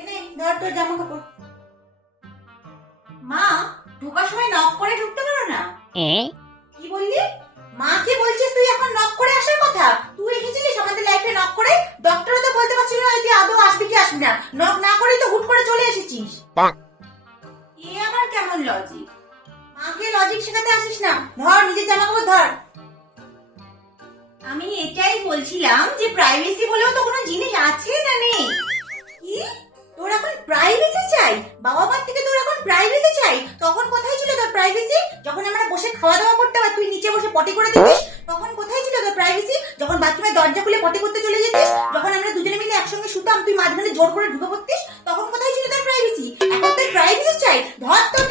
এনে ধর তোর জামা কাপড়। মা, ঢোকার সময় নক করে ঢুকতে পারো না? কি বললি? মাকে বলছিস তুই এখন নক করে আসার কথা? তুই এসেছিলিস আমাদের লাইফে নক করে? ডক্টরও তো বলতে পারছিল না তুই আদৌ আসবি কি আসবি না। নক না করেই তো হুট করে চলে এসেছিস। এ আবার কেমন লজিক? মাকে লজিক শেখাতে আসিস না। ধর নিজের জামা কাপড় ধর। আমি এটাই বলছিলাম যে প্রাইভেসি বলেও তো কোনো জিনিস আছে না নেই? কি? তোর এখন প্রাইভেসি চাই? বাবা মার থেকে তোর এখন প্রাইভেসি চাই? তখন কোথায় ছিল তোর প্রাইভেসি? যখন আমরা বসে খাওয়া দাওয়া করতাম আর তুই নিচে বসে পটি করে দিতিস, তখন কোথায় ছিল তোর প্রাইভেসি? যখন বাথরুমের দরজা খুলে পটি করতে চলে যেতিস, যখন আমরা দুজনে মিলে একসঙ্গে শুতাম তুই মাঝখানে জোর করে ঢুকে পড়তিস, তখন কোথায় ছিল তোর প্রাইভেসি? এখন তোর প্রাইভেসি চাই? ধর তোর